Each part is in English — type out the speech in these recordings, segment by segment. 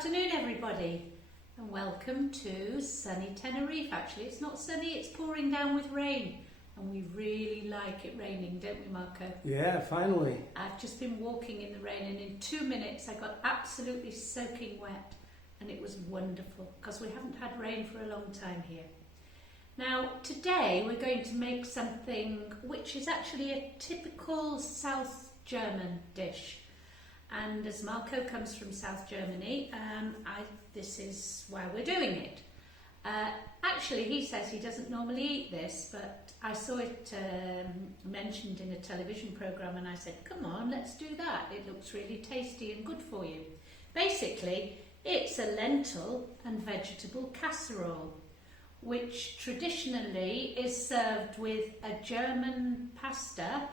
afternoon everybody and welcome to sunny Tenerife. Actually it's not sunny, it's pouring down with rain and we really like it raining, don't we, Marco? Yeah, finally. I've just been walking in the rain and in 2 minutes I got absolutely soaking wet and it was wonderful because we haven't had rain for a long time here. Now today we're going to make something which is actually a typical South German dish. And as Marco comes from South Germany, this is why we're doing it. Actually, he says he doesn't normally eat this, but I saw it mentioned in a television programme and I said, come on, let's do that. It looks really tasty and good for you. Basically, it's a lentil and vegetable casserole, which traditionally is served with a German pasta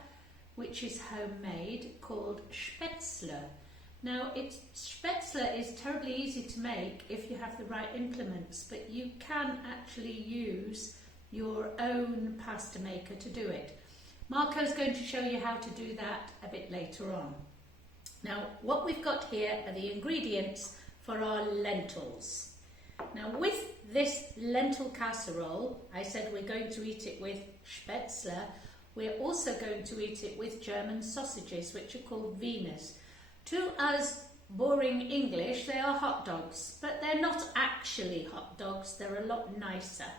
which is homemade, called Spätzle. Now, Spätzle is terribly easy to make if you have the right implements, but you can actually use your own pasta maker to do it. Marco's going to show you how to do that a bit later on. Now, what we've got here are the ingredients for our lentils. Now, with this lentil casserole, I said we're going to eat it with Spätzle. We're also going to eat it with German sausages, which are called Wieners. To us boring English, they are hot dogs, but they're not actually hot dogs. They're a lot nicer.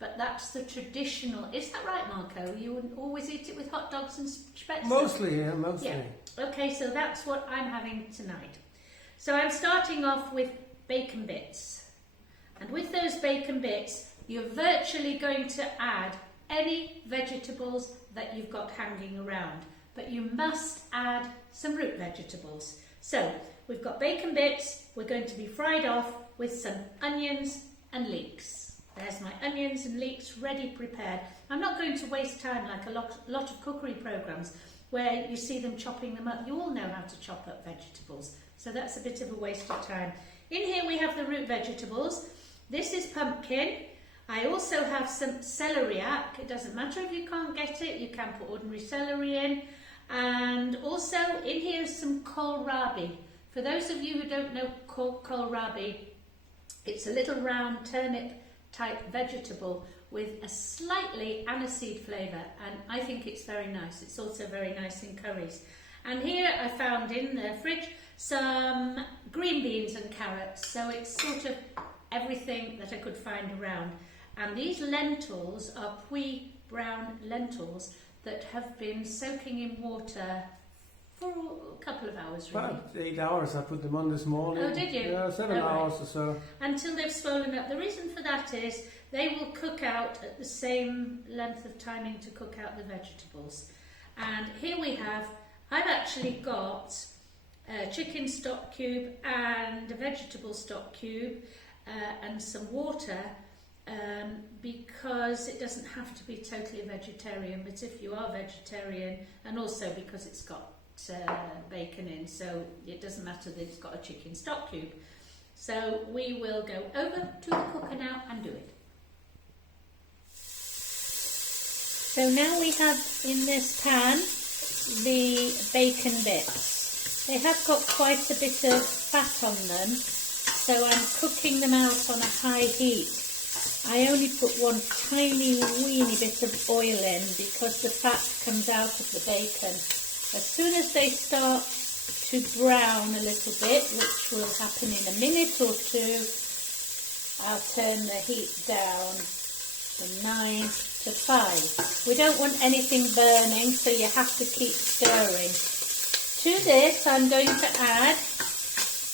But that's the traditional. Is that right, Marco? You wouldn't always eat it with hot dogs and Spätzle? Mostly, yeah, mostly. Yeah. Okay, so that's what I'm having tonight. So I'm starting off with bacon bits. And with those bacon bits, you're virtually going to add any vegetables that you've got hanging around, but you must add some root vegetables. So we've got bacon bits, we're going to be fried off with some onions and leeks. There's my onions and leeks ready prepared. I'm not going to waste time like a lot of cookery programs where you see them chopping them up. You all know how to chop up vegetables, so that's a bit of a waste of time. In here we have the root vegetables. This is pumpkin. I also have some celeriac. It doesn't matter if you can't get it, you can put ordinary celery in. And also in here is some kohlrabi. For those of you who don't know kohlrabi, it's a little round turnip type vegetable with a slightly aniseed flavour, and I think it's very nice. It's also very nice in curries. And here I found in the fridge some green beans and carrots, so it's sort of everything that I could find around. And these lentils are pui brown lentils that have been soaking in water for a couple of hours, really. About 8 hours. I put them on this morning. Oh, did you? Yeah, 7 hours or so. Until they've swollen up. The reason for that is they will cook out at the same length of timing to cook out the vegetables. And here we have, I've actually got a chicken stock cube and a vegetable stock cube and some water. Because it doesn't have to be totally vegetarian, but if you are vegetarian, and also because it's got bacon in, so it doesn't matter that it's got a chicken stock cube. So we will go over to the cooker now and do it. So now we have in this pan the bacon bits. They have got quite a bit of fat on them, so I'm cooking them out on a high heat. I only put one tiny weeny bit of oil in because the fat comes out of the bacon. As soon as they start to brown a little bit, which will happen in a minute or two, I'll turn the heat down from 9 to 5. We don't want anything burning, so you have to keep stirring. To this I'm going to add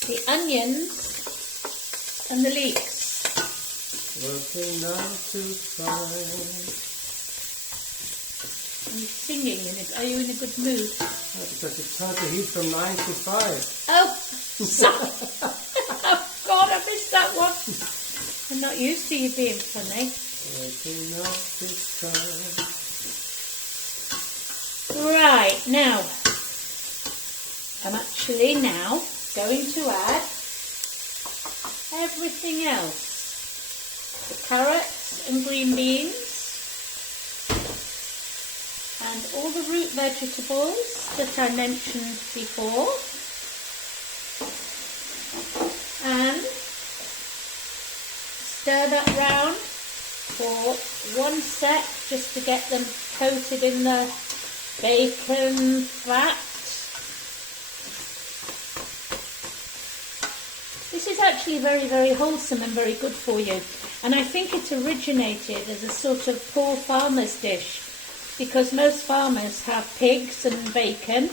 the onions and the leeks. Working 9 to 5. Are you singing? Are you in a good mood? Because it's hard to heat from 9 to 5. Oh, sorry. Oh, God, I missed that one. I'm not used to you being funny. Working 9 to 5. Right, now, I'm actually now going to add everything else. The carrots and green beans and all the root vegetables that I mentioned before, and stir that round for 1 sec just to get them coated in the bacon fat. This is actually very, very wholesome and very good for you. And I think it originated as a sort of poor farmer's dish, because most farmers have pigs and bacon,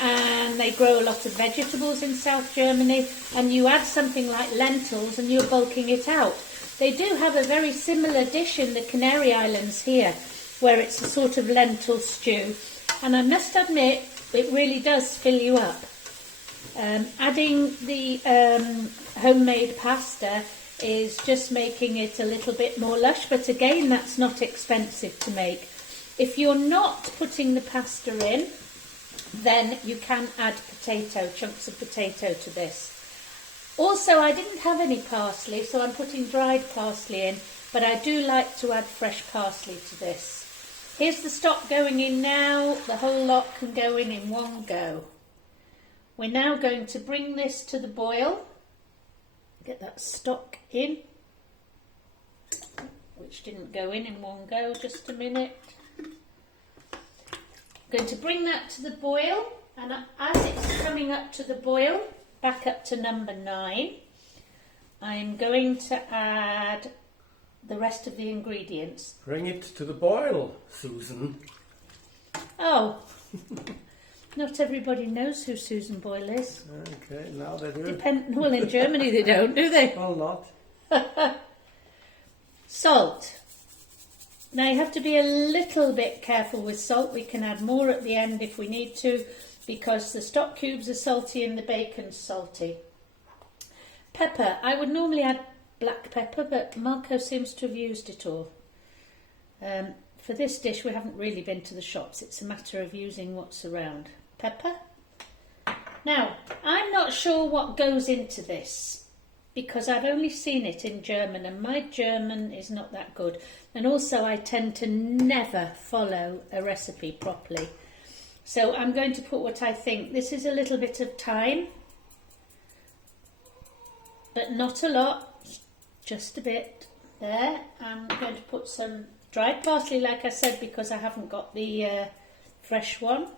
and they grow a lot of vegetables in South Germany, and you add something like lentils and you're bulking it out. They do have a very similar dish in the Canary Islands here, where it's a sort of lentil stew, and I must admit it really does fill you up. Adding the homemade pasta is just making it a little bit more lush, but again, that's not expensive to make. If you're not putting the pasta in, then you can add chunks of potato to this. Also, I didn't have any parsley, so I'm putting dried parsley in, but I do like to add fresh parsley to this. Here's the stock going in now. The whole lot can go in one go. We're now going to bring this to the boil. Get that stock in, which didn't go in one go. Just a minute. I'm going to bring that to the boil, and as it's coming up to the boil, back up to number 9, I'm going to add the rest of the ingredients. Bring it to the boil, Susan. Oh, not everybody knows who Susan Boyle is. Okay, now they do. Well, in Germany they don't, do they? Well, not. Salt. Now you have to be a little bit careful with salt. We can add more at the end if we need to, because the stock cubes are salty and the bacon's salty. Pepper. I would normally add black pepper, but Marco seems to have used it all. For this dish, we haven't really been to the shops. It's a matter of using what's around. Pepper. Now, I'm not sure what goes into this, because I've only seen it in German, and my German is not that good. And also, I tend to never follow a recipe properly. So I'm going to put what I think. This is a little bit of thyme, but not a lot, just a bit there. I'm going to put some dried parsley, like I said, because I haven't got the fresh one.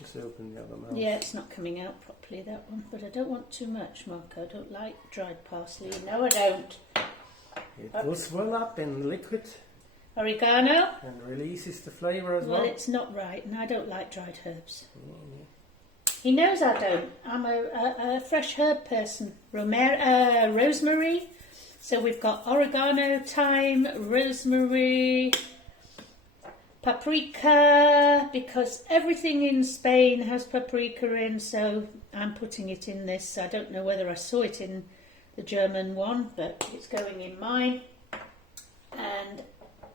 Just open the other mouth. Yeah, it's not coming out properly, that one. But I don't want too much, Marco. I don't like dried parsley. No, I don't. It will swell up in liquid. Oregano. And releases the flavour as well. Well, it's not right, and I don't like dried herbs. He knows I don't. I'm a fresh herb person. Rosemary. So we've got oregano, thyme, rosemary, paprika, because everything in Spain has paprika in, so I'm putting it in this. I don't know whether I saw it in the German one, but it's going in mine. And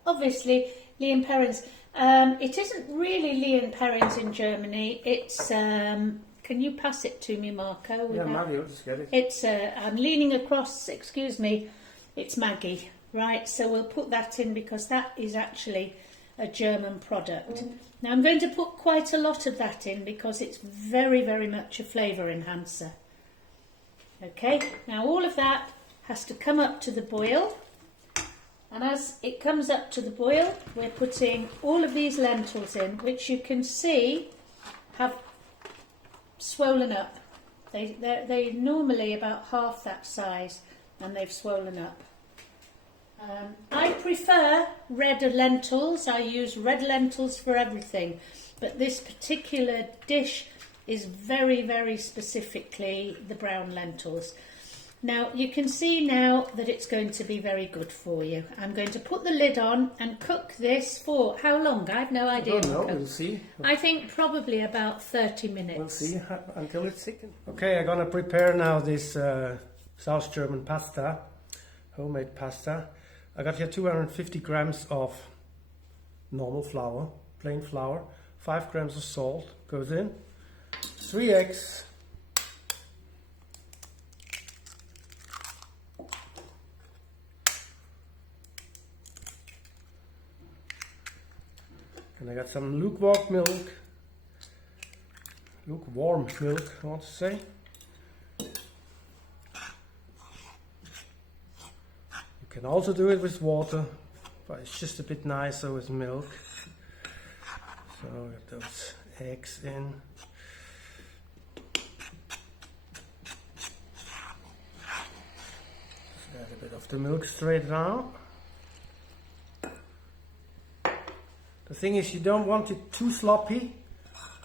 obviously, Lea & Perrins. It isn't really Lea & Perrins in Germany. It's, can you pass it to me, Marco? Yeah, Maggie, I'll just get it. It's, I'm leaning across, excuse me, it's Maggie, right? So we'll put that in because that is actually a German product. Now I'm going to put quite a lot of that in because it's very, very much a flavour enhancer. Okay, now all of that has to come up to the boil. And as it comes up to the boil, we're putting all of these lentils in, which you can see have swollen up. They're normally about half that size, and they've swollen up. I prefer red lentils. I use red lentils for everything, but this particular dish is very, very specifically the brown lentils. Now you can see now that it's going to be very good for you. I'm going to put the lid on and cook this for how long? I have no idea. I don't know, we'll see. I think probably about 30 minutes. We'll see until it's thickened. Okay, I'm going to prepare now this South German pasta, homemade pasta. I got here 250 grams of normal flour, plain flour, 5 grams of salt goes in, 3 eggs, and I got some lukewarm milk, I want to say. can also do it with water, but it's just a bit nicer with milk. So get those eggs in. Just add a bit of the milk straight now. The thing is, you don't want it too sloppy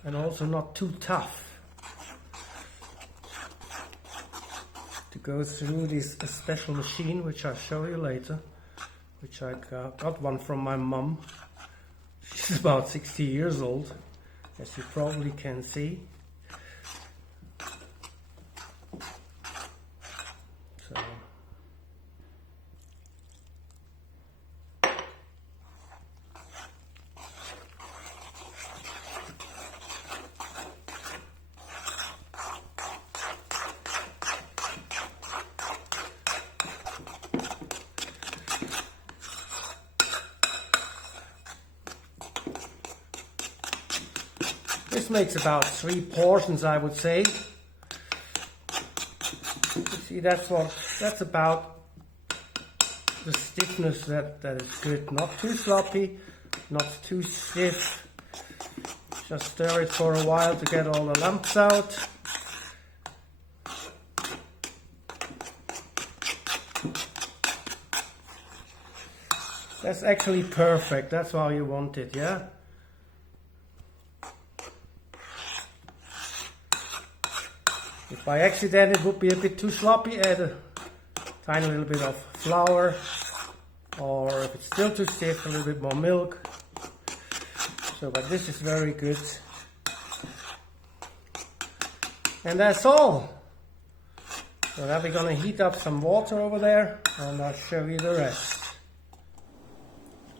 and also not too tough. To go through this special machine, which I'll show you later, which I got one from my mum. She's about 60 years old, as you probably can see. So, this makes about 3 portions, I would say. You see, that's about the stiffness that is good. Not too sloppy, not too stiff. Just stir it for a while to get all the lumps out. That's actually perfect. That's how you want it, yeah? If by accident it would be a bit too sloppy, add a tiny little bit of flour, or if it's still too stiff, a little bit more milk. So, but this is very good. And that's all. So now we're going to heat up some water over there, and I'll show you the rest.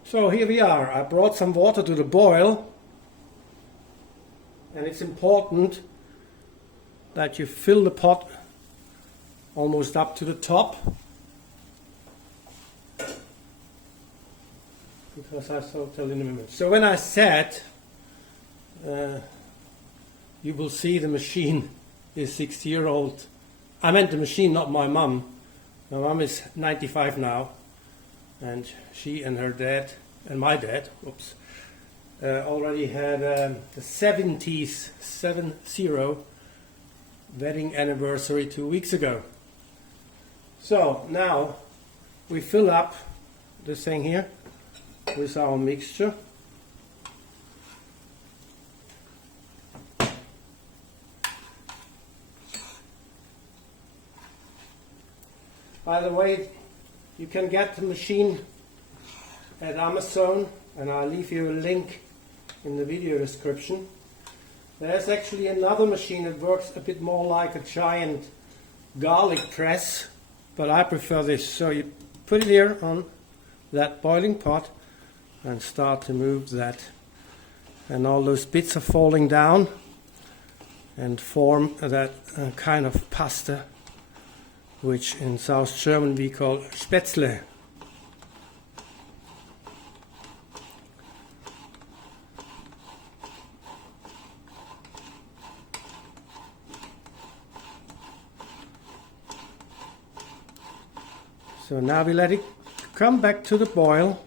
So here we are. I brought some water to the boil, and it's important that you fill the pot almost up to the top, because I shall tell in a minute. So when I said you will see the machine is 60-year-old, I meant the machine, not my mum. My mum is 95 now, and she and her dad and my dad, already had the 70s, 70 wedding anniversary 2 weeks ago. So now we fill up this thing here with our mixture. By the way, you can get the machine at Amazon, and I'll leave you a link in the video description. There's actually another machine that works a bit more like a giant garlic press, but I prefer this. So you put it here on that boiling pot and start to move that, and all those bits are falling down and form that kind of pasta, which in South German we call Spätzle. So now we let it come back to the boil,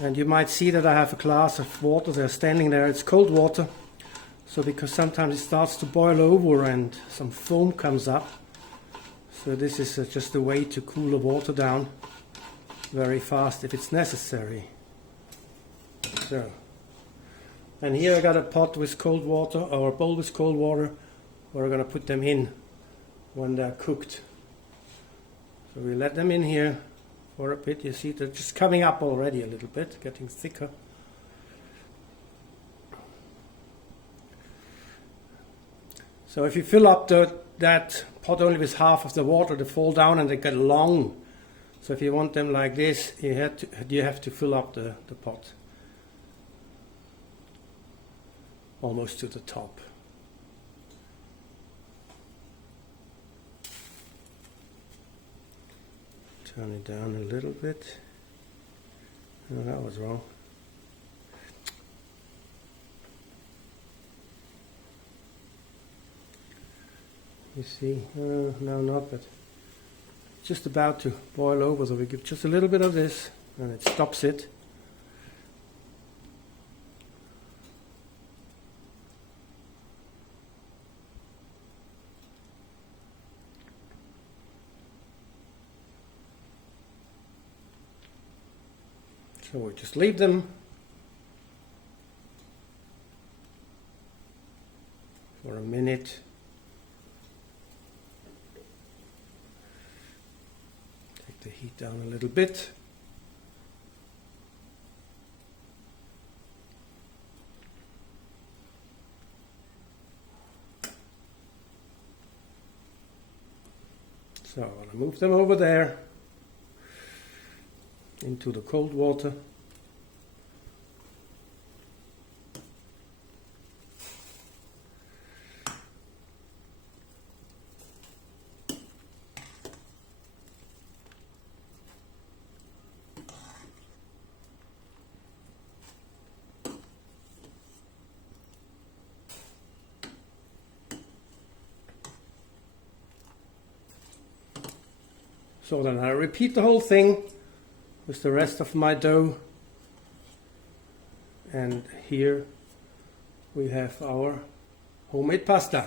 and you might see that I have a glass of water there standing there. It's cold water, so because sometimes it starts to boil over and some foam comes up. So this is just a way to cool the water down very fast if it's necessary. So, and here I got a pot with cold water, or a bowl with cold water, where we're going to put them in when they're cooked. So we let them in here for a bit. You see they're just coming up already a little bit, getting thicker. So if you fill up that pot only with half of the water, they fall down and they get long. So if you want them like this, you have to fill up the pot almost to the top. Turn it down a little bit. Oh, that was wrong. You see, no, not, but just about to boil over, so we give just a little bit of this and it stops it. So we just leave them for a minute. Take the heat down a little bit. So I'm going to move them over there into the cold water. So then I repeat the whole thing with the rest of my dough, and here we have our homemade pasta.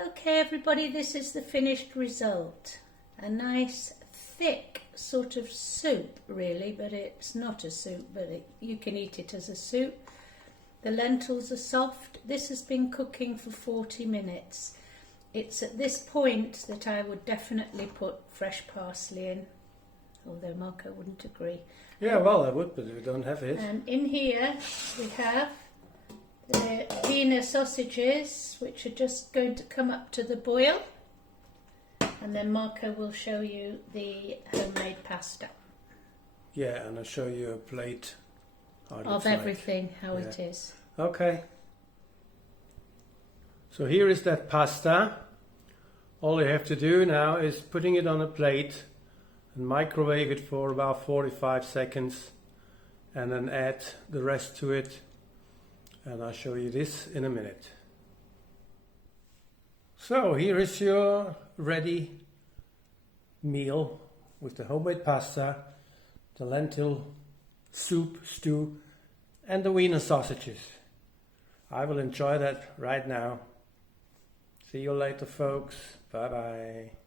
Okay everybody, this is the finished result. A nice thick sort of soup really, but it's not a soup, but you can eat it as a soup. The lentils are soft. This has been cooking for 40 minutes. It's at this point that I would definitely put fresh parsley in, although Marco wouldn't agree. Yeah, well I would, but we don't have it. And in here we have the Wiener sausages, which are just going to come up to the boil. And then Marco will show you the homemade pasta. Yeah, and I'll show you a plate Of everything, how it is. Okay. So here is that pasta. All you have to do now is putting it on a plate and microwave it for about 45 seconds and then add the rest to it, and I'll show you this in a minute. So here is your ready meal with the homemade pasta, the lentil soup, stew and the Wiener sausages. I will enjoy that right now. See you later, folks. Bye-bye.